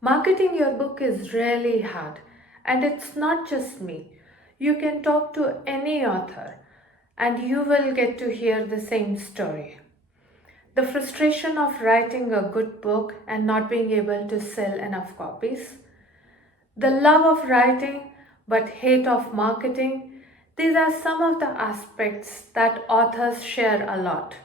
Marketing your book is really hard, and it's not just me. You can talk to any author, and you will get to hear the same story. The frustration of writing a good book and not being able to sell enough copies. The love of writing but hate of marketing. These are some of the aspects that authors share a lot.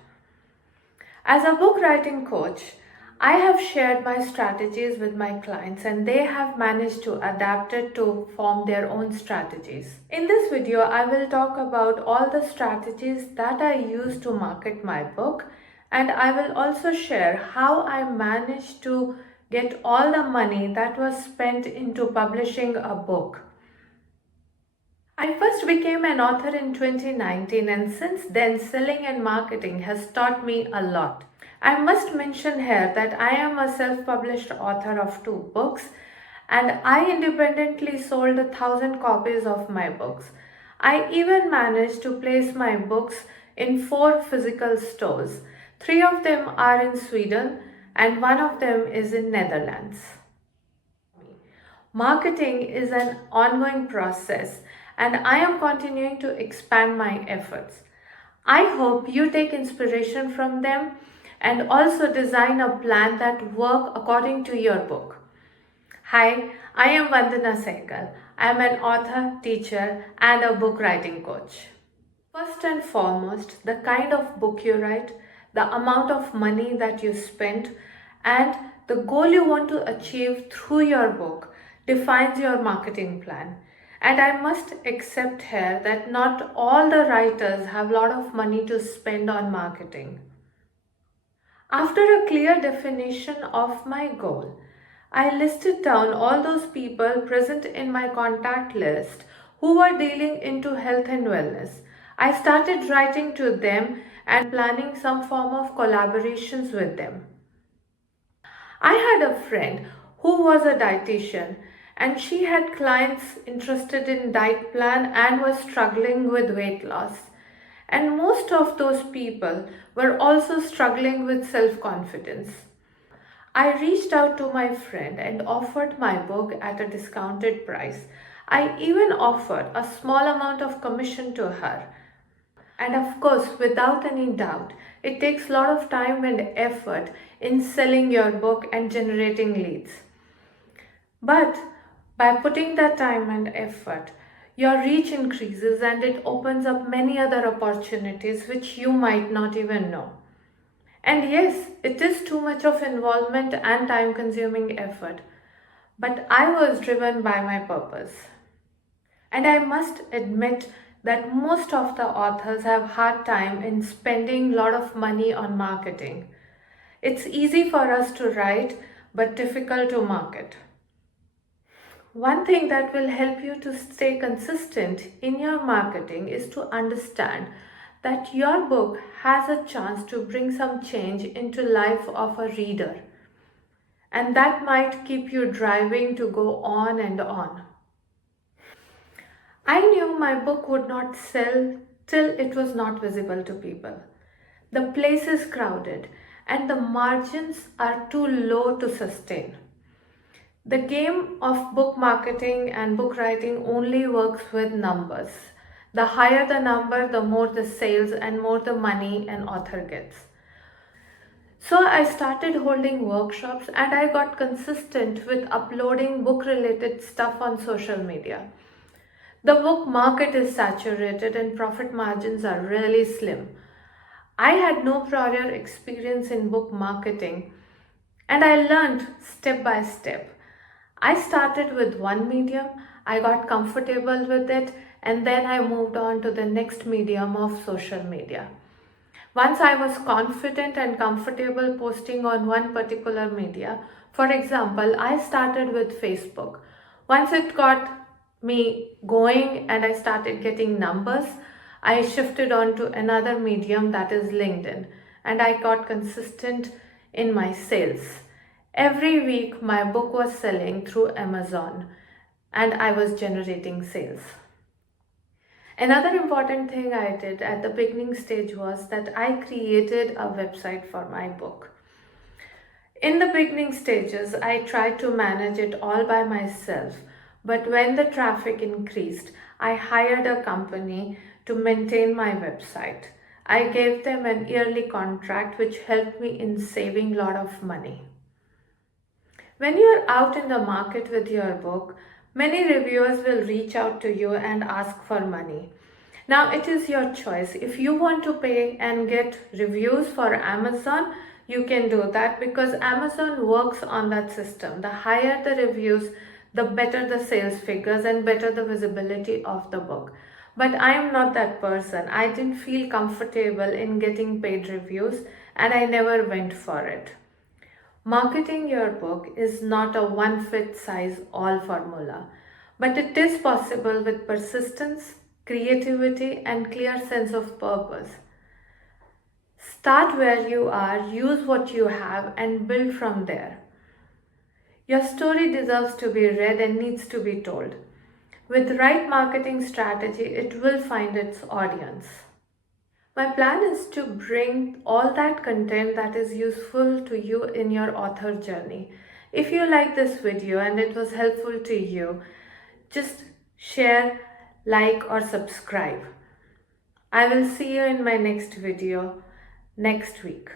As a book writing coach, I have shared my strategies with my clients and they have managed to adapt it to form their own strategies. In this video, I will talk about all the strategies that I use to market my book, and I will also share how I managed to get all the money that was spent into publishing a book. I first became an author in 2019, and since then selling and marketing has taught me a lot. I must mention here that I am a self-published author of 2 books, and I independently sold 1,000 copies of my books. I even managed to place my books in 4 physical stores. 3 of them are in Sweden and 1 of them is in Netherlands. Marketing is an ongoing process and I am continuing to expand my efforts. I hope you take inspiration from them and also design a plan that works according to your book. Hi, I am Vandana Sehgal. I am an author, teacher and a book writing coach. First and foremost, the kind of book you write, the amount of money that you spend, and the goal you want to achieve through your book defines your marketing plan. And I must accept here that not all the writers have a lot of money to spend on marketing. After a clear definition of my goal, I listed down all those people present in my contact list who were dealing into health and wellness. I started writing to them and planning some form of collaborations with them. I had a friend who was a dietitian and she had clients interested in diet plan and was struggling with weight loss. And most of those people were also struggling with self-confidence. I reached out to my friend and offered my book at a discounted price. I even offered a small amount of commission to her. And of course, without any doubt, it takes a lot of time and effort in selling your book and generating leads. But by putting that time and effort, your reach increases and it opens up many other opportunities which you might not even know. And yes, it is too much of involvement and time consuming effort, but I was driven by my purpose. And I must admit that most of the authors have hard time in spending a lot of money on marketing. It's easy for us to write, but difficult to market. One thing that will help you to stay consistent in your marketing is to understand that your book has a chance to bring some change into life of a reader. And that might keep you driving to go on and on. I knew my book would not sell till it was not visible to people. The place is crowded and the margins are too low to sustain. The game of book marketing and book writing only works with numbers. The higher the number, the more the sales and more the money an author gets. So I started holding workshops and I got consistent with uploading book related stuff on social media. The book market is saturated and profit margins are really slim. I had no prior experience in book marketing and I learned step by step. I started with one medium, I got comfortable with it, and then I moved on to the next medium of social media. Once I was confident and comfortable posting on one particular media, for example, I started with Facebook. Once it got me going and I started getting numbers, I shifted on to another medium, that is LinkedIn, and I got consistent in my sales. Every week my book was selling through Amazon and I was generating sales. Another important thing I did at the beginning stage was that I created a website for my book. In the beginning stages, I tried to manage it all by myself, but when the traffic increased, I hired a company to maintain my website. I gave them an yearly contract which helped me in saving a lot of money. When you are out in the market with your book, many reviewers will reach out to you and ask for money. Now it is your choice. If you want to pay and get reviews for Amazon, you can do that because Amazon works on that system. The higher the reviews, the better the sales figures and better the visibility of the book. But I am not that person. I didn't feel comfortable in getting paid reviews and I never went for it. Marketing your book is not a one fit size all formula, but it is possible with persistence, creativity, and clear sense of purpose. Start where you are, use what you have, and build from there. Your story deserves to be read and needs to be told. With the right marketing strategy, it will find its audience. My plan is to bring all that content that is useful to you in your author journey. If you like this video and it was helpful to you, just share, like, or subscribe. I will see you in my next video next week.